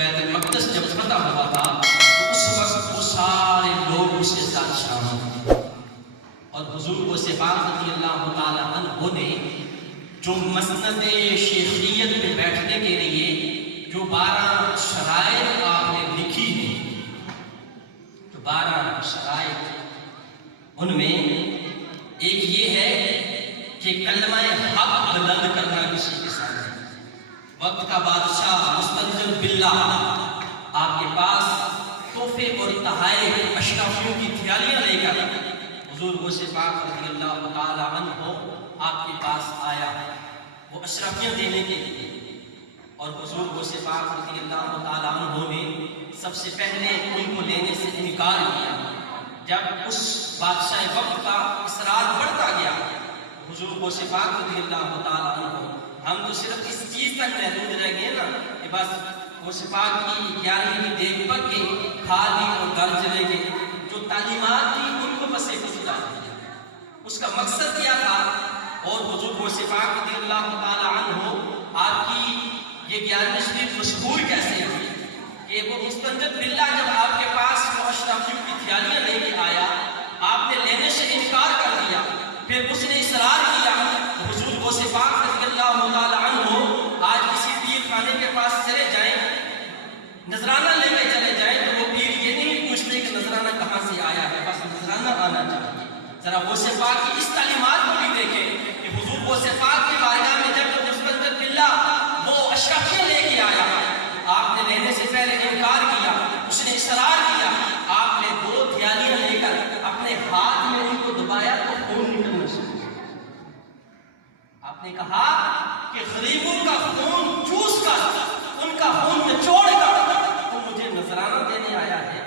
بیت المقدس جب فتح ہوا تھا تو اس وقت وہ سارے لوگ اس کے ساتھ شامل تھے، اور حضور غوث پاک رضی اللہ تعالی عنہ نے جو مسند شیخیت میں بیٹھنے کے لیے جو 12 شرائط آپ نے لکھی ہیں، جو 12 شرائط، ان میں ایک یہ ہے کہ کلمہ حق بلند کرنا کسی کے سامنے، وقت کا بادشاہ مستنزل باللہ آپ کے پاس تحفے اور تحائف اشرافیوں کی تھیلیاں لے کر حضور غوث پاک رضی اللہ تعالی عنہ آپ کے پاس آیا وہ اشرافیاں دینے کے لیے، اور حضور غوث پاک رضی اللہ تعالی عنہ نے سب سے پہلے ان کو لینے سے انکار کیا۔ جب اس بادشاہ وقت کا اصرار بڑھتا گیا، حضور غوث پاک رضی اللہ تعالی عنہ، ہم تو صرف اس چیز تک محدود رہ گئے نا کہ بس غوث پاک کی 11ویں دیگ پک کے کھا لی اور گھر چلے گئے، جو تعلیمات تھی ان کو بس ایک ڈال دیا۔ اس کا مقصد کیا تھا؟ اور حضور غوث پاک رضی اللہ تعالی عنہ آپ کی یہ 11ویں شریف مشہور کیسے ہوئی کہ وہ مستنجد باللہ جب آپ کے پاس وہ اشرافیوں کی تھیلیاں لے کے آیا، آپ نے لینے سے انکار کر دیا، پھر اس نے اصرار کیا۔ حضور غوث پاک رضی اللہ تعالی عنہ آج کسی پیر خانے کے پاس چلے جائیں، نذرانہ لے کے چلے جائیں تو وہ پیر یہ نہیں پوچھتے کہ نذرانہ کہاں سے آیا ہے، بس نذرانہ آنا چاہیے۔ ذرا غوث پاک کی اس تعلیمات کو بھی دیکھیں کہ حضور غوث پاک کی بارگاہ میں جب مستنجد باللہ وہ اشرافیاں لے کے آیا، آپ نے لینے سے پہلے انکار کیا، اس نے اصرار کیا، آپ نے 2 تھیلیاں لے کر اپنے ہاتھ میں ان کو دبایا تو خون نکلنا شروع ہوا۔ آپ نے کہا کہ غریبوں کا خون چوس کر، ان کا خون نچوڑ کر تو مجھے نذرانہ دینے آیا ہے۔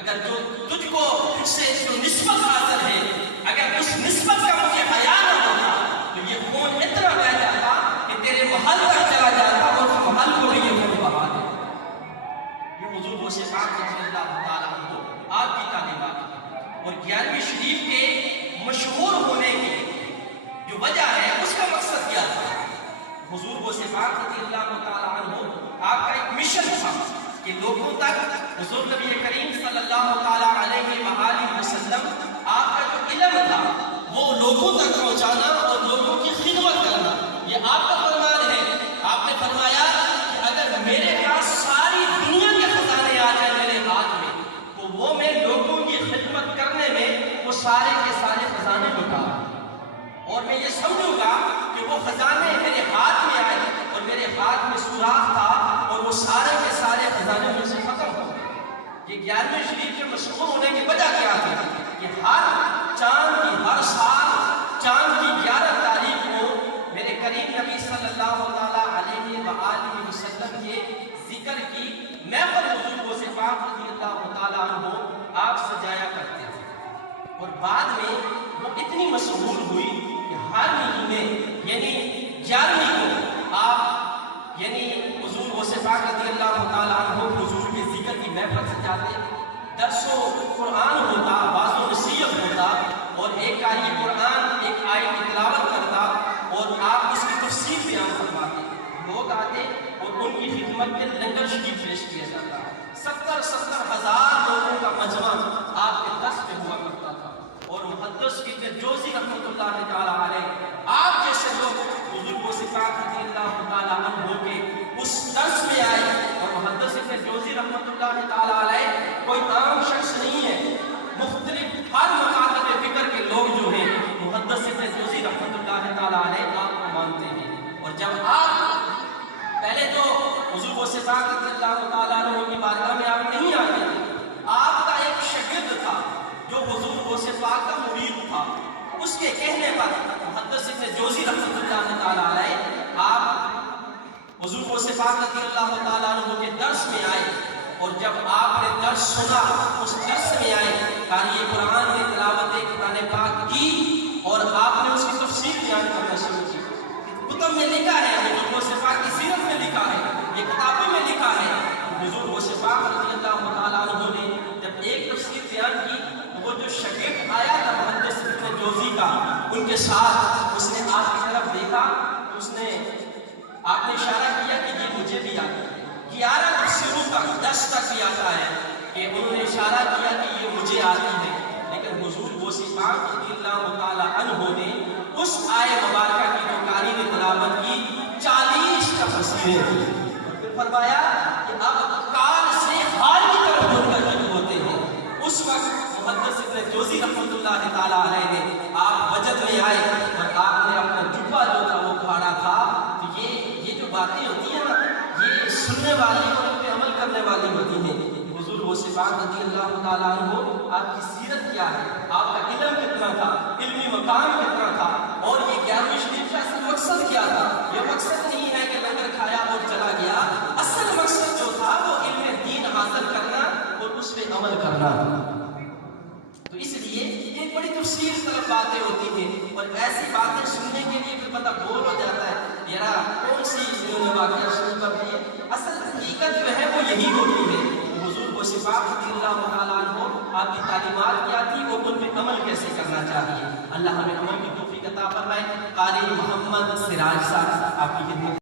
اگر جو تجھ کو تجھ سے جو نسبت حاصل ہے، اگر اس نسبت کا مجھے حیا نہ ہوتا تو یہ خون اتنا بہ جاتا کہ تیرے محل تک چلا جاتا اور اس محل کو بھی یہ خون بہا دیتا۔ یہ حضور غوث پاک رضی اللہ تعالیٰ عنہ آپ کی تعلیمات، اور 11ویں شریف کے مشہور ہونے کی جو وجہ ہے اس کا مقصد کیا تھا؟ حضور غوث پاک رضی اللہ تعالیٰ عنہ آپ کا ایک مشن تھا کہ لوگوں تک حضور نبی کریم صلی اللہ تعالیٰ علیہ وآلہ وسلم آپ کا جو علم تھا وہ لوگوں تک پہنچانا اور لوگوں کی خدمت کرنا، یہ آپ کا فرمان ہے۔ آپ نے فرمایا کہ اگر میرے پاس ساری دنیا کے خزانے آ جائیں میرے ہاتھ میں تو وہ میں لوگوں کی خدمت کرنے میں وہ سارے کے سارے خزانے لٹا، اور میں یہ سمجھوں گا کہ وہ خزانے میرے ہاتھ میں آئے اور میرے ہاتھ میں سوراخ تھا اور وہ سارے کے سارے خزانے مجھ سے ختم ہو گئے۔ یہ 11ویں شریف کے مشہور ہونے کی وجہ کیا تھی کہ ہر چاند کی، ہر سال چاند کی 11 تاریخ کو میرے کریم نبی صلی اللہ تعالیٰ علیہ وآلہ وسلم کے ذکر کی محفل حضور غوث پاک رضی اللہ تعالیٰ عنہ آپ سجایا کرتے تھے، اور بعد میں وہ اتنی مشہور ہوئی کہ ہر مہینے یعنی 11ویں کو آپ یعنی حضور غوث پاک رضی اللہ تعالیٰ عنہ حضور کے ذکر کی محفل سجاتے، درس و قرآن ہوتا، واعظ و نصیحت ہوتا، اور ایک قاری قرآن ایک آیت کی تلاوت کرتا اور آپ اس کی تفسیر بیان فرماتے، لوگ آتے اور ان کی خدمت میں لنگر شریف پیش کیا جاتا۔ 70 ہزار لوگوں کا مجمع آپ کے درس پہ ہوا کرتا تھا، اور محدث ابن جوزی رحمۃ اللہ تعالیٰ علیہ آپ جیسے لوگ حضور غوث پاک رضی اللہ تعالیٰ عنہ کے اس درس میں آئے، اور محدث ابن جوزی رحمۃ اللہ تعالیٰ علیہ کوئی عام شخص نہیں ہے، مختلف ہر مکاتب فکر کے لوگ جو ہیں محدث ابن جوزی رحمۃ اللہ تعالیٰ علیہ آپ کو مانتے ہیں۔ اور جب آپ پہلے تو حضور غوث پاک رضی اللہ تعالیٰ عنہ کی بارگاہ میں آپ نہیں آتے تھے، آپ کا ایک شاگرد تھا جو حضور غوث پاک کا مرید تھا، اس کے کہنے پر محدث ابن جوزی رحمۃ اللہ تعالیٰ علیہ آپ حضور غوث پاک رضی اللہ تعالیٰ عنہ کے درس میں آئے، اور جب آپ نے درس سنا اس درس میں آئے، قاری قرآن نے تلاوت قرآن پاک کی اور آپ نے اس کی تفسیر بیان کرنا شروع کی۔ کتب میں لکھا ہے، حضور غوث پاک کی سیرت میں لکھا ہے، یہ کتابوں میں لکھا ہے، حضور غوث پاک رضی اللہ تعالیٰ عنہ نے جب ایک تفسیر بیان کی تو وہ جو شاگرد آیا تھا محدث ابن جوزی کا، ان کے ساتھ اس نے آپ کی طرف دیکھا تو اس نے آپ نے اشارہ کیا کہ یہ مجھے بھی آتی ہے۔ 11 تفسیروں تک تک بھی آتا ہے کہ انہوں نے اشارہ کیا کہ یہ مجھے آتی ہے، لیکن حضور غوث پاک رضی اللہ تعالیٰ عنہ نے اس آیے مبارکہ کی جو قاری نے تلاوت کی 40 تفسیریں کی، اور پھر فرمایا کہ اب کال سے حال کی طرف منتقل ہوتے ہیں۔ اس وقت محدث ابن جوزی رحمۃ اللہ تعالیٰ علیہ نے آپ وجد میں آئے اور آپ نے اپنا جبہ جو تھا وہ کھاڑا تھا، تو یہ جو باتیں ہوتی ہیں نا، یہ سننے والی اور ان پہ عمل کرنے والی ہوتی ہیں۔ حضور غوث پاک رضی اللہ تعالیٰ عنہ، آپ کی سیرت کیا ہے، آپ کا علم کتنا تھا، علمی مقام کتنا تھا، اور یہ 11ویں شریف کا اصل مقصد کیا تھا؟ یہ مقصد نہیں ہے کہ لنگر کھایا اور چلا گیا، اصل مقصد جو تھا وہ علم دین حاصل کرنا اور اس پہ عمل کرنا تھا۔ تو اس لیے یہ بڑی تفصیل طلب باتیں ہوتی ہیں، اور ایسی باتیں سننے کے لیے پھر بندہ بور ہو جاتا ہے، یارا کون سی انہوں نے واقعہ سن کر دی، اصل حقیقت جو ہے وہ یہی ہوتی ہے۔ حضور غوث پاک رضی اللہ تعالیٰ عنہ، آپ کی تعلیمات کیا تھی اور ان پہ عمل کیسے کرنا چاہیے۔ اللہ ہمیں عمل کی توفیق عطا فرمائے۔ قاری محمد سراج صاحب آپ کی خدمت